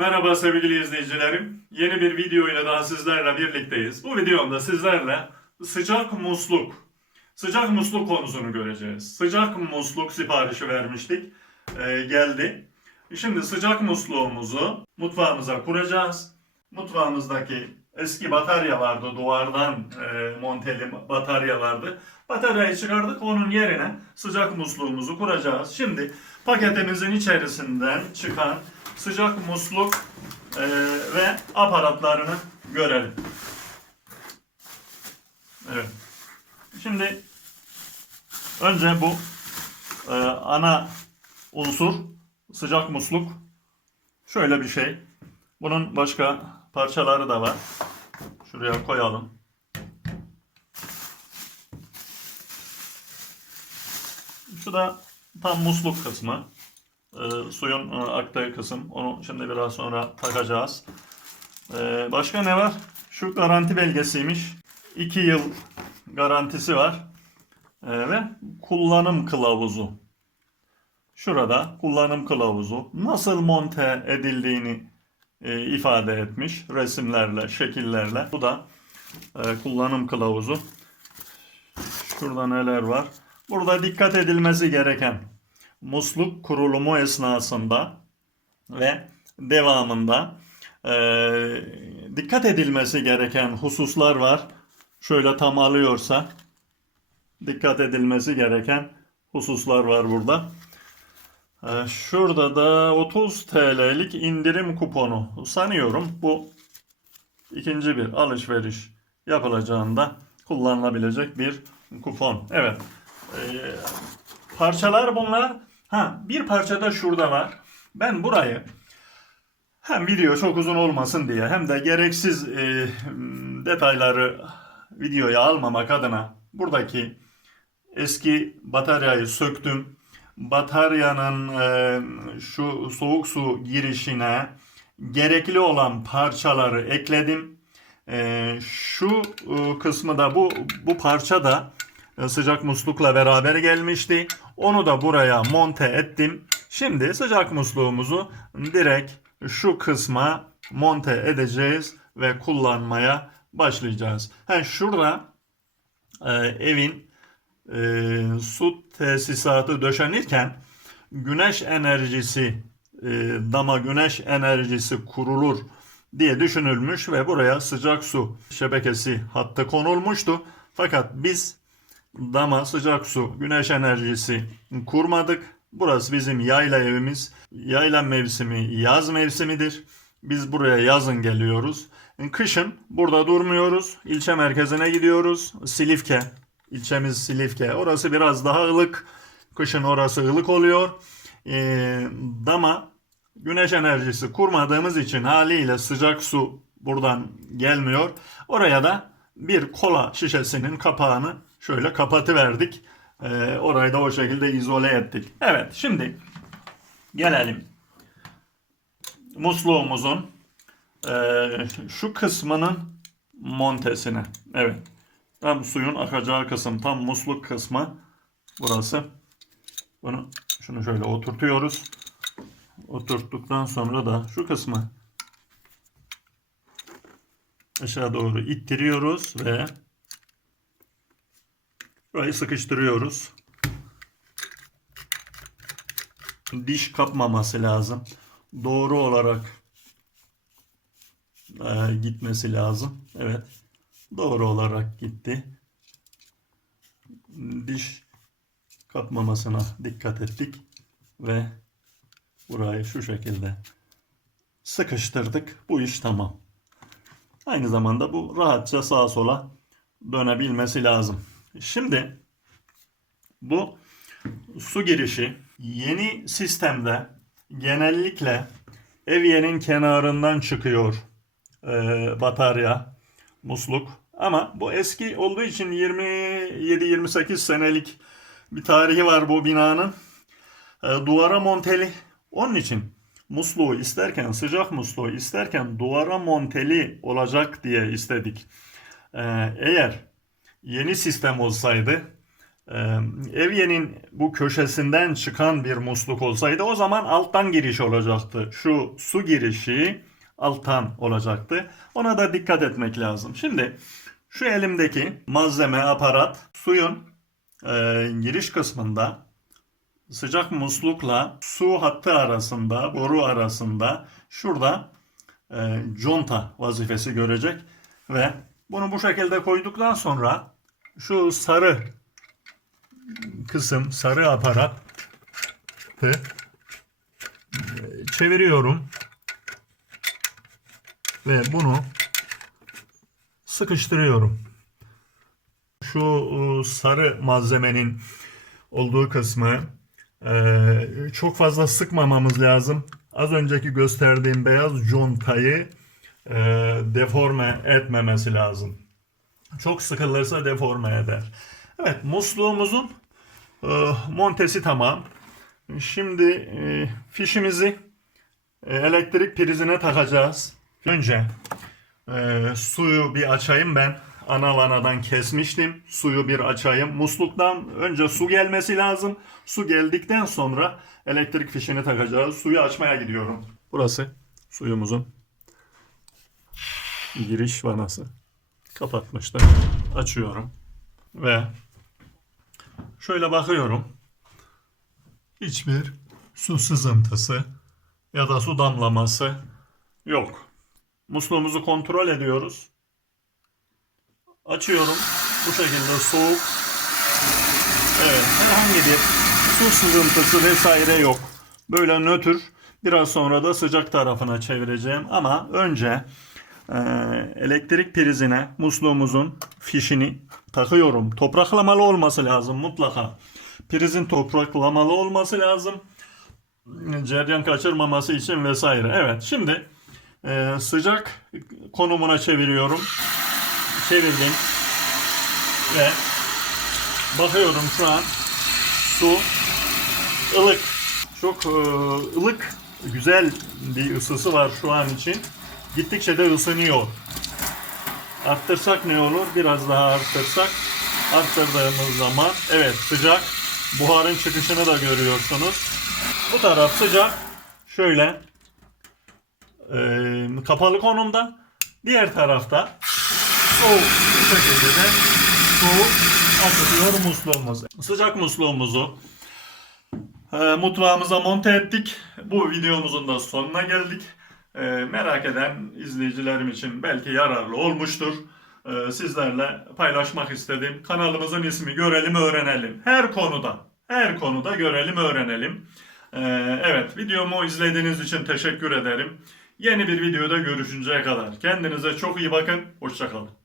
Merhaba sevgili izleyicilerim. Yeni bir video ile daha sizlerle birlikteyiz. Bu videomda sizlerle sıcak musluk, sıcak musluk konusunu göreceğiz. Sıcak musluk siparişi vermiştik. Ee, geldi. Şimdi sıcak musluğumuzu mutfağımıza kuracağız. Mutfağımızdaki eski batarya vardı. Duvardan e, monteli batarya vardı. Bataryayı çıkardık. Onun yerine sıcak musluğumuzu kuracağız. Şimdi paketimizin içerisinden çıkan sıcak musluk e, ve aparatlarını görelim. Evet. Şimdi önce bu e, ana unsur sıcak musluk şöyle bir şey. Bunun başka parçaları da var. Şuraya koyalım. Şu da tam musluk kısmı. Ee, suyun e, aktığı kısım. Onu şimdi biraz sonra takacağız. Ee, başka ne var? Şu garanti belgesiymiş. 2 yıl garantisi var. Ee, ve kullanım kılavuzu. Şurada kullanım kılavuzu nasıl monte edildiğini e, ifade etmiş resimlerle, şekillerle. Bu da e, kullanım kılavuzu. Şurada neler var? Burada dikkat edilmesi gereken musluk kurulumu esnasında ve devamında e, dikkat edilmesi gereken hususlar var. Şöyle tam alıyorsa dikkat edilmesi gereken hususlar var burada. E, şurada da 30 TL'lik indirim kuponu sanıyorum bu ikinci bir alışveriş yapılacağında kullanılabilecek bir kupon. Evet. E, parçalar bunlar. Ha bir parça da şurada var. Ben burayı hem video çok uzun olmasın diye hem de gereksiz e, detayları videoya almamak adına buradaki eski bataryayı söktüm. Bataryanın e, şu soğuk su girişine gerekli olan parçaları ekledim. E, şu e, kısmı da bu bu parça da e, sıcak muslukla beraber gelmişti. Onu da buraya monte ettim. Şimdi sıcak musluğumuzu direkt şu kısma monte edeceğiz ve kullanmaya başlayacağız. Ha şurada e, evin e, su tesisatı döşenirken güneş enerjisi e, dama güneş enerjisi kurulur diye düşünülmüş ve buraya sıcak su şebekesi hattı konulmuştu. Fakat biz dama sıcak su, güneş enerjisi kurmadık. Burası bizim yayla evimiz. Yayla mevsimi yaz mevsimidir. Biz buraya yazın geliyoruz. Kışın burada durmuyoruz. İlçe merkezine gidiyoruz. Silifke, ilçemiz Silifke. Orası biraz daha ılık. Kışın orası ılık oluyor. E, dama güneş enerjisi kurmadığımız için haliyle sıcak su buradan gelmiyor. Oraya da bir kola şişesinin kapağını şöyle kapatıverdik. Ee, orayı da o şekilde izole ettik. Evet şimdi gelelim musluğumuzun e, şu kısmının montesine. Evet. Tam suyun akacağı kısım tam musluk kısmı burası. Bunu şunu şöyle oturtuyoruz. Oturttuktan sonra da şu kısmı aşağı doğru ittiriyoruz ve burayı sıkıştırıyoruz. Diş kapmaması lazım. Doğru olarak e, gitmesi lazım. Evet. Doğru olarak gitti. Diş kapmamasına dikkat ettik ve burayı şu şekilde sıkıştırdık. Bu iş tamam. Aynı zamanda bu rahatça sağa sola dönebilmesi lazım. Şimdi bu su girişi yeni sistemde genellikle evyenin kenarından çıkıyor e, batarya, musluk. Ama bu eski olduğu için 27-28 senelik bir tarihi var bu binanın. E, duvara monteli. Onun için musluğu isterken sıcak musluğu isterken duvara monteli olacak diye istedik. Ee, eğer yeni sistem olsaydı e, evyenin bu köşesinden çıkan bir musluk olsaydı o zaman alttan giriş olacaktı. Şu su girişi alttan olacaktı. Ona da dikkat etmek lazım. Şimdi şu elimdeki malzeme aparat suyun e, giriş kısmında sıcak muslukla su hattı arasında, boru arasında şurada e, conta vazifesi görecek ve bunu bu şekilde koyduktan sonra şu sarı kısım, sarı aparatı e, çeviriyorum ve bunu sıkıştırıyorum. Şu e, sarı malzemenin olduğu kısmı e, çok fazla sıkmamamız lazım. Az önceki gösterdiğim beyaz contayı e, deforme etmemesi lazım. Çok sıkılırsa deforme eder. Evet musluğumuzun montesi tamam. Şimdi fişimizi elektrik prizine takacağız. Önce e, suyu bir açayım ben. Ana vanadan kesmiştim. Suyu bir açayım. Musluktan önce su gelmesi lazım. Su geldikten sonra elektrik fişini takacağız. Suyu açmaya gidiyorum. Burası suyumuzun giriş vanası. Kapatmıştım. Açıyorum. Ve şöyle bakıyorum. Hiçbir su sızıntısı ya da su damlaması yok. Musluğumuzu kontrol ediyoruz. Açıyorum. Bu şekilde soğuk. Evet, herhangi bir su sızıntısı vesaire yok. Böyle nötr. Biraz sonra da sıcak tarafına çevireceğim ama önce e, elektrik prizine musluğumuzun fişini takıyorum. Topraklamalı olması lazım mutlaka. Prizin topraklamalı olması lazım. Ceryan kaçırmaması için vesaire. Evet şimdi e, sıcak konumuna çeviriyorum. Çevirdim. Ve bakıyorum şu an su ılık. Çok e, ılık, güzel bir ısısı var şu an için. Gittikçe de ısınıyor. Arttırsak ne olur? Biraz daha arttırsak. Arttırdığımız zaman evet sıcak. Buharın çıkışını da görüyorsunuz. Bu taraf sıcak. Şöyle e, kapalı konumda. Diğer tarafta soğuk bu şekilde de soğuk akıtıyor musluğumuz. Sıcak musluğumuzu e, mutfağımıza monte ettik. Bu videomuzun da sonuna geldik. E, merak eden izleyicilerim için belki yararlı olmuştur. E, sizlerle paylaşmak istedim. Kanalımızın ismi Görelim Öğrenelim. Her konuda, her konuda görelim öğrenelim. E, evet, videomu izlediğiniz için teşekkür ederim. Yeni bir videoda görüşünceye kadar kendinize çok iyi bakın. Hoşçakalın.